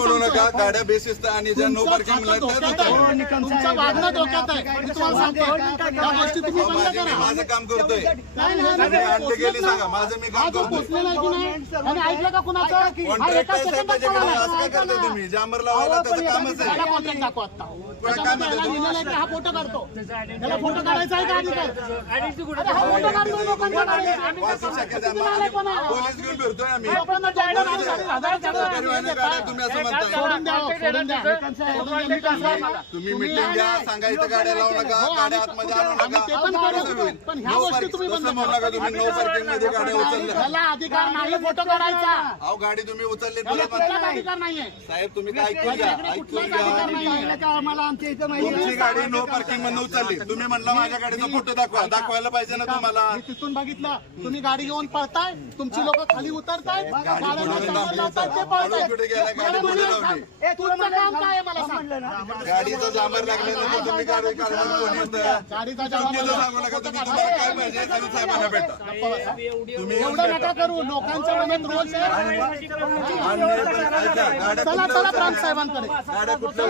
म्हणू नका, गाड्या बेशिस्त आणि ज्या नो पार्किंग तुमचं वागणं धोक्यात आहे. मी तुम्हाला सांगतो या गोष्टी तुम्ही बंद करा. माझं काम करतोय, आणले गेले सांगा, माझं मी काम करतोय. पोचलेला आहे की नाही आणि ऐकलं का कुणाचं? हा एका सेकंदात असं काय करताय तुम्ही? जांभर लावायला त्याचं कामच आहे. कॉन्ट्रॅक्ट दाखवा आता. त्याच्यामध्ये याला लिहिलेलं आहे की हा फोटो काढतो. त्याला फोटो काढायचा आहे का अधिकार? अरे हा फोटो काढतो लोकांचा काढायचा. वाहतूक शाखेत पोलीस घेऊन फिरतोय आम्ही. तुम्ही असं म्हणताय. सोडून द्या, सोडून द्या. तुम्ही मिटिंग घ्या, सांगा इथं गाड्या लावू नका, गाड्या आतमध्ये आणू नका. ते पण करू, पण ह्या गोष्टी तुम्ही बंद तसं म्हणू नका. तुम्ही नो पार्किंग मध्ये गाड्या उचलल्या. त्याला अधिकार नाही फोटो काढायचा. अहो गाडी तुम्ही उचलली त्याला कुठलाच अधिकार नाहीये. साहेब, तुम्ही काय ऐकून घ्या, ऐकून घ्या. आम्हाला आमच्या इथं तुमची गाडी नो पार्किंग मध्ये उचलली, तुम्ही म्हणला माझ्या गाडीचा फोटो दाखवा, दाखवायला पाहिजे ना तुम्हाला. मी तिथून बघितलं, तुम्ही गाडी घेऊन पळताय, तुमची लोक खाली उतरताय, कुठे गेला, गाडी पुढे लावली. तुमचं काम काय आहे मला सांग. गाडीचा जांभर लागल्यानंतर तुम्ही कारवाई करणार कोण येतं? गाडीचा चुकीचं सांगू नका. तुम्ही तुम्हाला काय पाहिजे तरी साहेबांना भेटा. तुम्ही एवढं नका करू. लोकांच्या मनात रोज आहे. चला चला प्रांत साहेबांकडे. गाड्या कुठल्या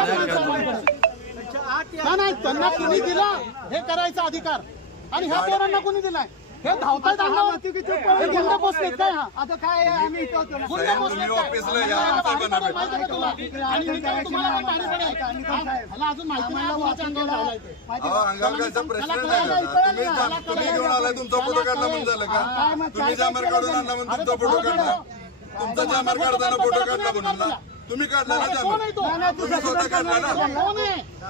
नाही, त्यांना कुणी दिला हे करायचा अधिकार आणि ह्या पोरांना कुणी दिलाय? हे धावतायत अंगावरती. हे गुंड पोचलेत काय? हा आता काय आम्ही गुंड पोचलेत ऑफिसला या, साहेबांना भेटा. माहिती का तुला? आणि मी काय तुम्हाला पण भारी पडेल. ह्याला अजून माहिती नाही कुणाच्या अंगावर लावलाय ते. अंगावर कायचा प्रश्न नाही. तुम्ही घेऊन आलाय, तुमचा फोटो काढला म्हणून झालं का? तुम्ही जांभर काढून आणला म्हणून तुमचा फोटो काढला. तुमचा जांभर काढताना फोटो काढला म्हणून ना. तुम्ही काढला ना जांभर, तुम्ही स्वतः काढला ना.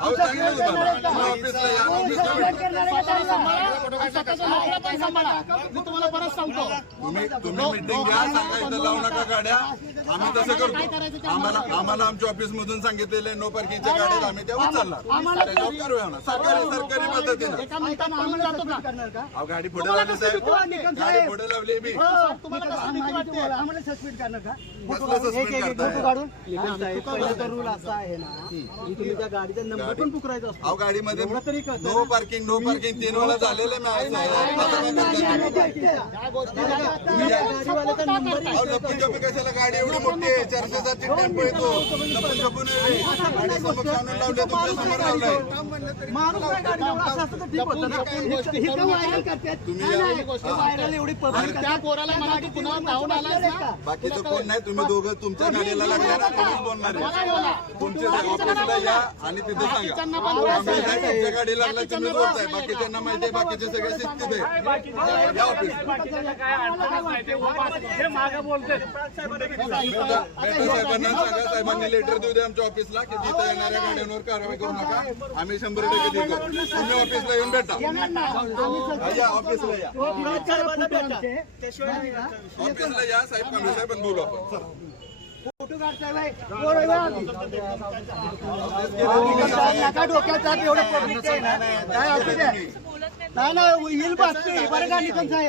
अहो सांगितलं तुम्हाला, तुम्ही ऑफिसला या, ऑफिसला भेटा. मी तुम्हाला परत सांगतो, तुम्ही मिटिंग घ्या, सांगा इथं लावू नका गाड्या. आम्ही तसं करतो. आम्हाला आमच्या ऑफिस मधून सांगितलेले नो पार्किंगच्या गाड्या आम्ही त्या उचलणार. त्याच्यावर कारवाई होणार सरकारी पद्धतीने. एका मिनिटानं आम्ही जातो का? अहो गाडी पुढे लावली साहेब, गाडी पुढे लावली मी. तुम्हाला कसं भीती वाटते? आम्हाला सस्पेंड करणार का? कसलं सस्पेंड करताय? पहिला रूल असा आहे ना की तुम्ही त्या गाडीचा नंबर पण पुकरायचा असतो. अहो गाडीमध्ये नो पार्किंग 3 वेळा झालेलं मी लपून कशाला गाडी एवढी मोठी आहे, 407 टेम्पो येतो. लपून छपून गाडी समोर आणून लावले, तुमच्या समोर लावलाय. माणूस काय गाडीवर असं असतं तर ठीक होतं ना. हे तर व्हायरल करतात. व्हायरल एवढी पब्लिक त्या पोराला म्हणा की पुन्हा धावून आलाय का? बाकीचं कोण नाही, तुम्ही दोघं तुमच्या गाडीला लागल्या ना, तुम्हीच बोलणार आहे. तुमच्या ऑफिसला या आणि तिथे सांगा तुमच्या गाडी लागला, तुम्ही बोलताय. बाकीच्यांना माहिती आहे, बाकीचे सगळे शिस्तीत आहे. या ऑफिस साहेबांना सांगा, साहेबांनी लेटर देऊ द्या आमच्या ऑफिसला की तिथे येणाऱ्या गाड्यांवर कारवाई करू नका. आम्ही 100% देतो. तुम्ही ऑफिसला येऊन भेटा. या ऑफिसला या, ऑफिसला या. साहेब कांबळे साहेब बोलू आपण. फोटो काढताय बाई. नका डोक्यात जात एवढं पब्लिक आहे ना. काय असू द्या. नाही येईल बसते बरं का निकम साहेब.